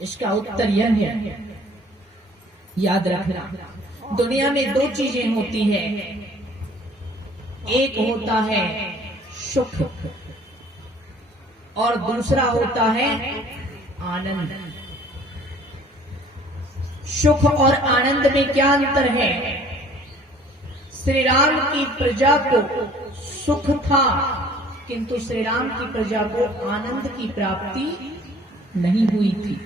इसका उत्तर यह है, याद रखना, दुनिया में दो चीजें होती हैं। एक होता है सुख और दूसरा होता है आनंद। सुख और आनंद में क्या अंतर है? श्री राम की प्रजा को सुख था, किंतु श्री राम की प्रजा को आनंद की प्राप्ति नहीं हुई थी।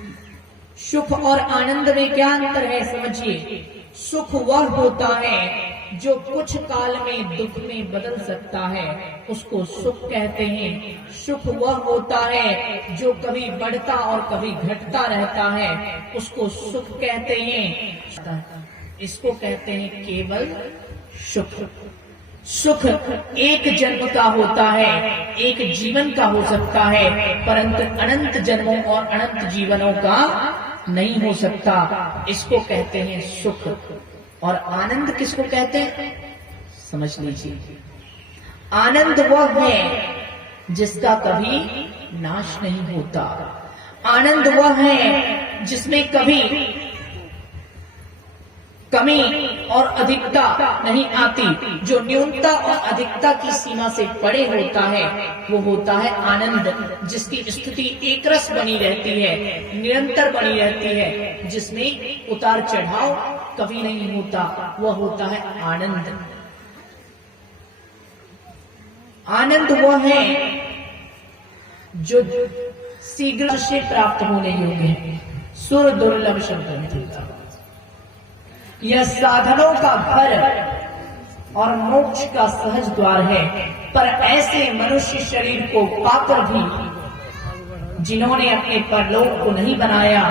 सुख और आनंद में क्या अंतर है समझिए। सुख वह होता है जो कुछ काल में दुख में बदल सकता है, उसको सुख कहते हैं। सुख वह होता है जो कभी बढ़ता और कभी घटता रहता है, उसको सुख कहते हैं। इसको कहते हैं केवल सुख। सुख एक जन्म का होता है, एक जीवन का हो सकता है, परंतु अनंत जन्मों और अनंत जीवनों का नहीं हो सकता। इसको कहते हैं सुख। और आनंद किसको कहते हैं समझ लीजिए। आनंद वह है जिसका कभी नाश नहीं होता। आनंद वह है जिसमें कभी कमी और अधिकता नहीं आती। जो न्यूनता और अधिकता की सीमा से परे होता है वो होता है आनंद, जिसकी स्थिति एकरस बनी रहती है, निरंतर बनी रहती है, जिसमें उतार चढ़ाव कभी नहीं होता, वह होता है आनंद। आनंद वह है जो शीघ्र से प्राप्त होने योग्य है। सुर दुर्लभ शब्द, यह साधनों का घर और मोक्ष का सहज द्वार है। पर ऐसे मनुष्य शरीर को पाकर भी जिन्होंने अपने परलोक को नहीं बनाया,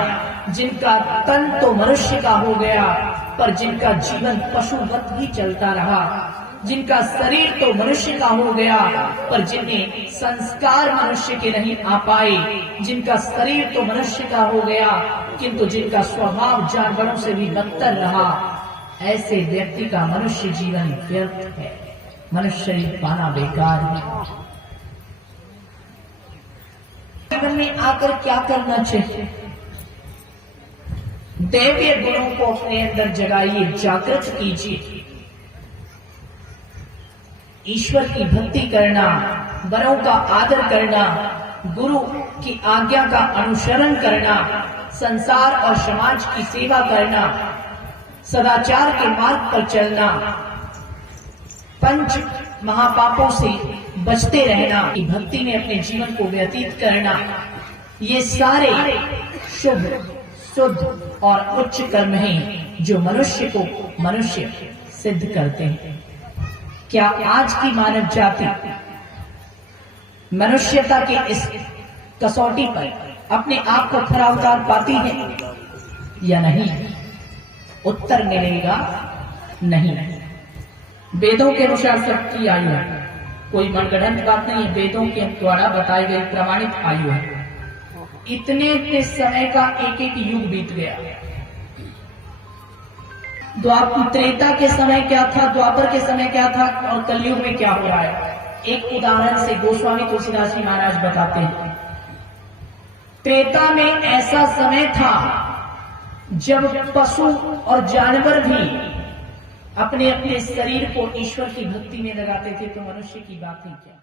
जिनका तन तो मनुष्य का हो गया पर जिनका जीवन पशुवत ही चलता रहा, जिनका शरीर तो मनुष्य का हो गया पर जिन्हें संस्कार मनुष्य के नहीं आ पाए, जिनका शरीर तो मनुष्य का हो गया किंतु जिनका स्वभाव जानवरों से भी बदतर रहा, ऐसे व्यक्ति का मनुष्य जीवन व्यर्थ है, मनुष्य शरीर पाना बेकार है। जीवन में आकर क्या करना चाहिए? दैवीय गुणों को अपने अंदर जगाइए, जागृत कीजिए। ईश्वर की भक्ति करना, बड़ों का आदर करना, गुरु की आज्ञा का अनुसरण करना, संसार और समाज की सेवा करना, सदाचार के मार्ग पर चलना, पंच महापापों से बचते रहना, भक्ति में अपने जीवन को व्यतीत करना, ये सारे शुभ, शुद्ध और उच्च कर्म हैं जो मनुष्य को मनुष्य सिद्ध करते हैं। क्या आज की मानव जाति मनुष्यता के इस कसौटी पर अपने आप को खरा उतार पाती है या नहीं? उत्तर मिलेगा नहीं। वेदों के अनुसार सबकी आयु है, कोई मनगढ़ंत बात नहीं है, वेदों के द्वारा बताई गई प्रमाणित आयु है। इतने समय का एक एक युग बीत गया। द्वापर त्रेता के समय क्या था, द्वापर के समय क्या था और कलयुग में क्या हो रहा है? एक उदाहरण से गोस्वामी तुलसीदास जी महाराज बताते हैं। त्रेता में ऐसा समय था जब पशु और जानवर भी अपने अपने शरीर को ईश्वर की भक्ति में लगाते थे, तो मनुष्य की बात ही क्या।